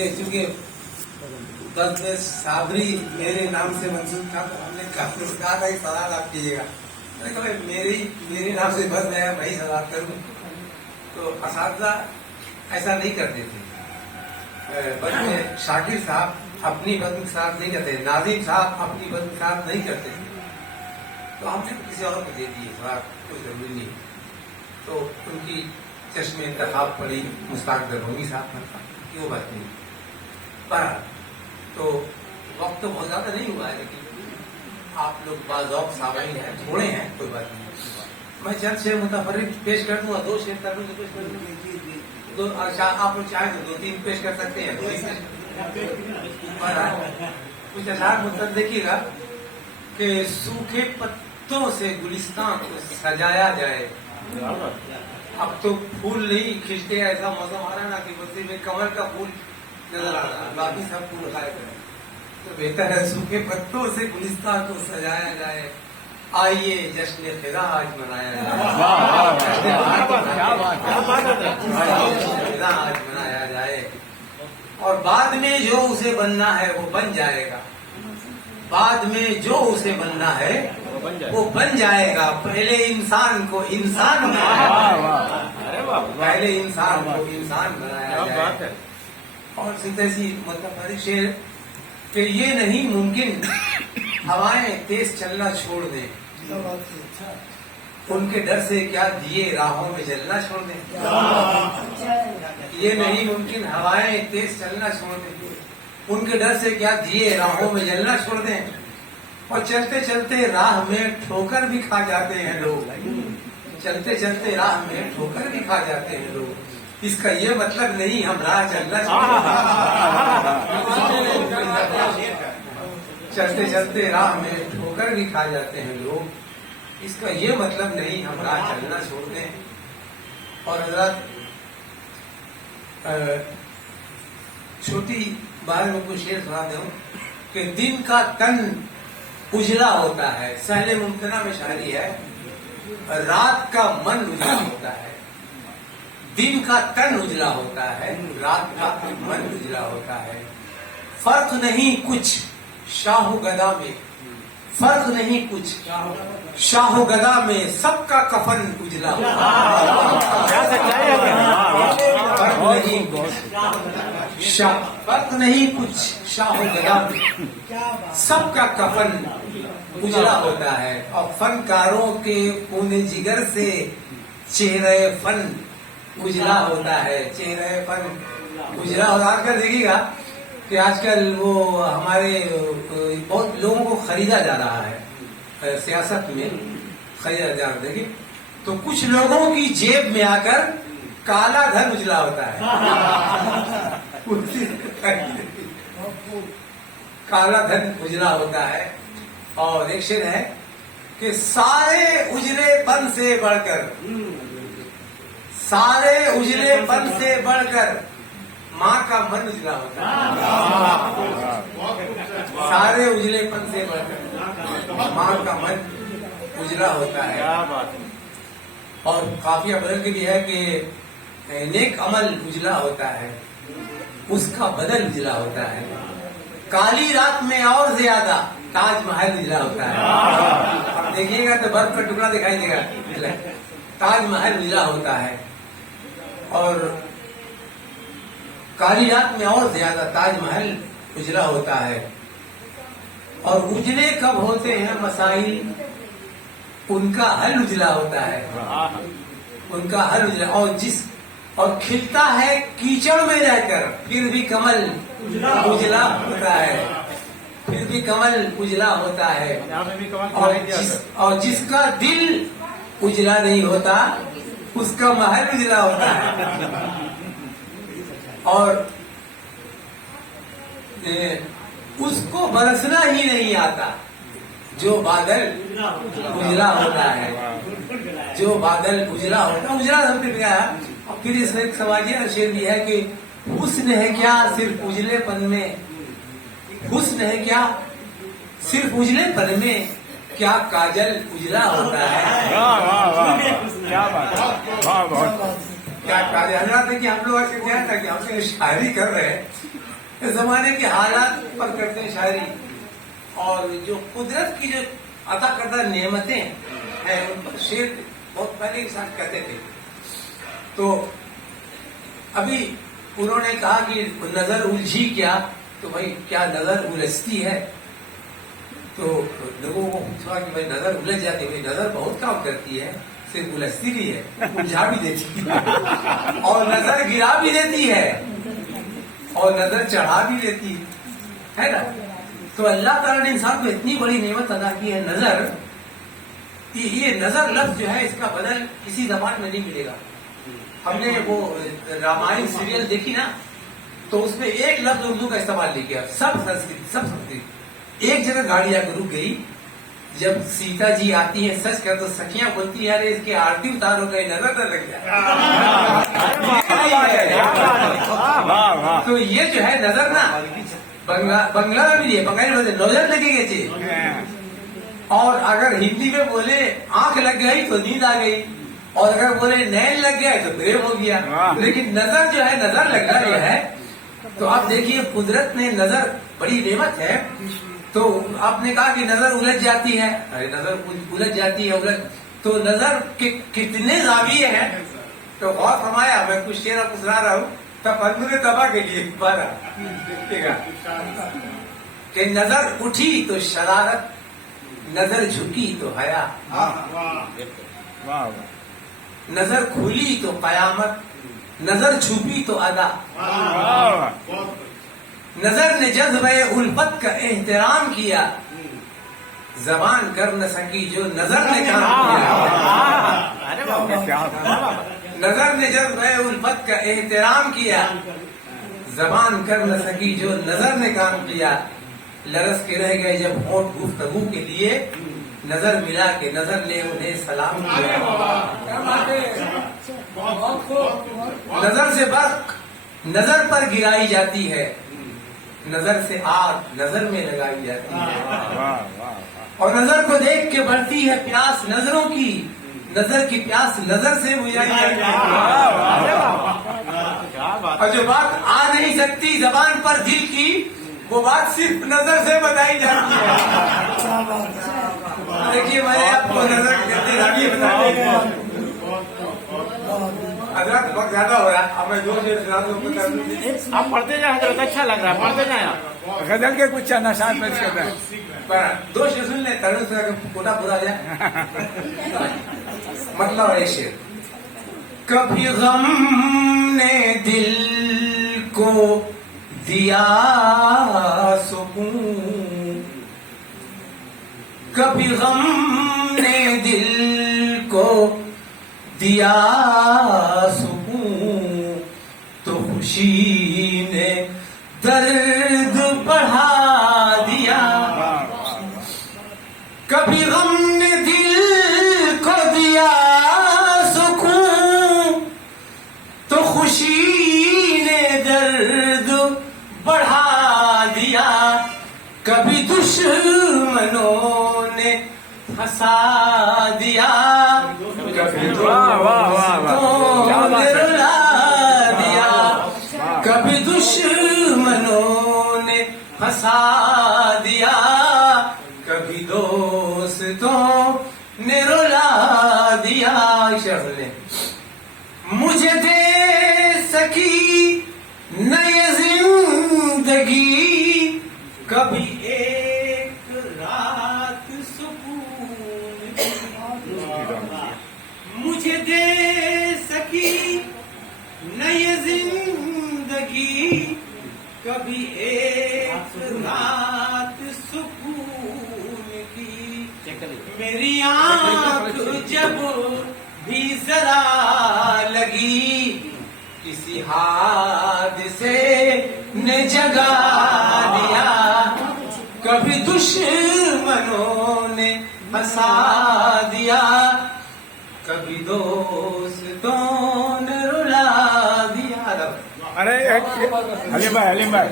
یہ چونکہ بس میں صابری میرے نام سے منسوخ تھا تو ہم نے کہا تھا کہ سوال آپ کیجیے گا. میں نے کہا میری نام سے بس میں وہی سوال کروں. تو اساتذہ ایسا نہیں کرتے تھے. بلکہ شاکر صاحب اپنی بد صاحب نہیں کرتے, ناظم صاحب اپنی بد صاحب نہیں کرتے تھے. تو ہم نے کسی اور کو دے دیے سوال, کوئی ضروری نہیں. تو ان کی چشم انتخاب پڑی مشتاق دربھنگی صاحب پر, وہ بات نہیں. پر تو وقت تو بہت زیادہ نہیں ہوا ہے, لیکن آپ لوگ باذوق سامعین ہیں, تھوڑے ہیں, کوئی بات نہیں. میں چند شعر متفرد پیش کر دوں, 2 شعر کر دوں تو پیش کر دوں. آپ لوگ چاہیں تو 2-3 پیش کر سکتے ہیں. کچھ اشعار مطلب دیکھیے گا کہ سوکھے پتوں سے گلستان کو سجایا جائے. اب تو پھول نہیں کھلتے, ایسا موسم آ رہا ہے نا کہ بستی میں کمل کا پھول نظر آ رہا ہے, باقی سب پھول غائب ہے. تو بہتر ہے سوکھے پتوں سے گلستان کو سجایا جائے. آئیے جشن خدا آج منایا جائے, آج منایا جائے. اور بعد میں جو اسے بننا ہے وہ بن جائے گا. بعد میں جو اسے بننا ہے وہ بن جائے گا. پہلے انسان کو انسان پہلے انسان کو انسان بنایا جائے. اور ایسی مطلب شعر کہ یہ نہیں ممکن ہوائیں تیز چلنا چھوڑ دیں, ان کے ڈر سے کیا دیے راہوں میں جلنا چھوڑ دیں. یہ نہیں ممکن ہوائیں تیز چلنا چھوڑ دیں, ان کے ڈر سے کیا دیے راہوں میں جلنا چھوڑ دیں. اور چلتے چلتے راہ میں ٹھوکر بھی کھا جاتے ہیں لوگ. چلتے چلتے راہ میں ٹھوکر بھی کھا جاتے ہیں لوگ. اس کا یہ مطلب نہیں ہم راہ چلنا چلتے چلتے راہ میں ٹھوکر بھی کھا جاتے ہیں لوگ. اس کا یہ مطلب نہیں ہم راہ چلنا چھوڑ دیں. اور حضرات چھوٹی بار میں کچھ شعر سنا دوں کہ دن کا تن اجلا ہوتا ہے. سہل ممکنہ میں شاعری ہے. رات کا من اجلا ہوتا ہے. دن کا تن اجلا ہوتا ہے, رات کا من اجلا ہوتا ہے. فرق نہیں کچھ شاہ و گدا میں, فرق نہیں کچھ شاہ و گدا میں, سب کا کفن اجلا ہوتا ہے. فرق نہیں کچھ شاہ و گدا میں, سب کا کفن اجلا ہوتا ہے. اور فنکاروں کے خون جگر سے چہرہ فن اجلا ہوتا ہے. چہرہ فن اجلا ہوتا ہے. دیکھیے گا کہ آج کل وہ ہمارے بہت لوگوں کو خریدا جا رہا ہے, سیاست میں خریدا جا رہا ہے. دیکھیے تو کچھ لوگوں کی جیب میں آ کر کالا دھن اجلا ہوتا ہے. کالا دھن اجلا ہوتا ہے. اور ایک شعر ہے کہ سارے اجلے پن سے بڑھ کر, سارے اجلے پن سے بڑھ کر ماں کا من اجلا ہوتا ہے. سارے اجلے پن سے بڑھ کر ماں کا من اجلا ہوتا ہے. اور قافیہ بدل کے بھی ہے کہ نیک عمل اجلا ہوتا ہے, اس کا بدل اجلا ہوتا ہے. کالی رات میں اور زیادہ تاج محل اجلا ہوتا ہے. دیکھیے گا تو برف کا ٹکڑا دکھائی دے گا, تاج محل اجلا ہوتا ہے. اور کالی رات میں اور زیادہ تاج محل اجلا ہوتا ہے. اور اجلے کب ہوتے ہیں مسائل, ان کا حل اجلا ہوتا ہے. ان کا حل اجلا, اور کھلتا ہے کیچڑ میں رہ کر پھر بھی کمل اجلا ہوتا ہے. پھر بھی کمل اجلا ہوتا ہے. اور جس کا دل اجلا نہیں ہوتا اس کا محل اجلا ہوتا ہے. اور اس کو برسنا ہی نہیں آتا جو بادل اجلا ہوتا ہے. جو بادل اجلا ہوتا ہے, اجلا ہم نے کہا. اور پھر اس میں ایک سماجی شعر بھی ہے کہ حسن ہے کیا صرف اجلے پن میں, حسن ہے کیا صرف اجلے پن میں, کیا کاجل اجلا ہوتا ہے. کیا حضرات ہے کہ ہم لوگ ایسے کیا تھا کہ ہم سے شاعری کر رہے ہیں، اس زمانے کے حالات پر کرتے ہیں شاعری، اور جو قدرت کی جو عطا کردہ نعمتیں ہیں ان پر شعر بہت پہلے کے ساتھ کہتے تھے. تو ابھی انہوں نے کہا کہ نظر الجھی کیا، تو بھائی کیا نظر الجھتی ہے؟ تو لوگوں کو پوچھا کہ بھائی نظر الجھ جاتی ہے، نظر بہت کام کرتی ہے، صرف الجھتی بھی ہے، الجھا بھی دیتی ہے، اور نظر گرا بھی دیتی ہے، اور نظر چڑھا بھی دیتی ہے نا. تو اللہ تعالیٰ نے انسان کو اتنی بڑی نعمت ادا کی ہے نظر. یہ نظر لفظ جو ہے اس کا بدل کسی زبان میں نہیں ملے گا. ہم نے وہ رامائن سیریل دیکھی نا، تو اس میں ایک لفظ اردو کا استعمال نہیں کیا، سب سنسکرت. ایک جگہ گاڑی آ کے رک گئی، جب سیتا جی آتی ہے سچ کر تو سکھیاں بولتی ہے ارے اس کی آرتی اتارو گئی نظر نہ لگ جائے. تو یہ جو ہے نظر نا بنگلہ میں بھی ہے، بنگالی میں نظر لگے گی چاہیے. اور اگر ہندی میں بولے آنکھ لگ گئی تو نیند آ گئی، اور اگر بولے نین لگ گیا تو پریم ہو گیا. لیکن نظر جو ہے نظر لگنا جو ہے، تو آپ دیکھیے قدرت نے نظر بڑی نعمت ہے. تو آپ نے کہا کہ نظر الجھ جاتی ہے، ارے نظر الجھ جاتی ہے تو نظر کے کتنے زاویے ہیں. تو غور فرمایا، میں کچھ شعر آپ کو سنا رہا ہوں تفکر تباہ کے لیے بارہ دیکھیے گا کہ نظر اٹھی تو شرارت، نظر جھکی تو حیا، نظر کھلی تو قیامت، نظر چھپی تو ادا. نظر نے جذبہ الفت کا احترام کیا، زبان کر نہ سکی جو نظر نے کام کیا. نظر نے جذبہ الفت کا احترام کیا، زبان کر نہ سکی جو نظر نے کام کیا. لرز کے رہ گئے جب ہونٹ گفتگو کے لیے، نظر ملا کے نظر نے انہیں سلام کیا. نظر سے برق نظر پر گرائی جاتی ہے، نظر سے آگ نظر میں لگائی جاتی ہے. اور نظر کو دیکھ کے بڑھتی ہے پیاس نظروں کی، نظر کی پیاس نظر سے بجھائی جاتی ہے. اور جو بات آ نہیں سکتی زبان پر دل کی، وہ بات صرف نظر سے بتائی جاتی ہے. دیکھیے میں آپ کو نظر کرتے حضرت بہت زیادہ ہو رہا ہے. اب میں دو شعر آپ پڑھتے جائیں حضرت، اچھا لگ رہا ہے، پڑھتے جائیں آپ. غزل کے کچھ نشان پیش کرتے ہیں. دو شعر سن لیں، ترن سے کوٹا پورا جائے. مطلب ہے شعر، کبھی غم نے دل کو دیا سکون، کبھی غم نے دل کو دیا سکون، تو خوشی نے درد بڑھا دیا. کبھی غم نے دل کو دیا سکون، تو خوشی نے درد بڑھا دیا. کبھی دشمنوں نے ہنسا دیا، کبھی دوستوں نے رلا دیا. کبھی دشمنوں نے ہنسا دیا، کبھی دوستوں نے رلا دیا. مجھے دے سکی نئی زندگی، کبھی ایک رات سکون کی. مجھے دے سکی نئی زندگی، کبھی ایک رات سکون کی. میری آنکھ جب بھی ذرا لگی، کسی حادثے نے جگا دیا. کبھی دشمنوں نے ہنسا دیا، کبھی دوستوں نے رلا دیا. ارے حلیم بھائی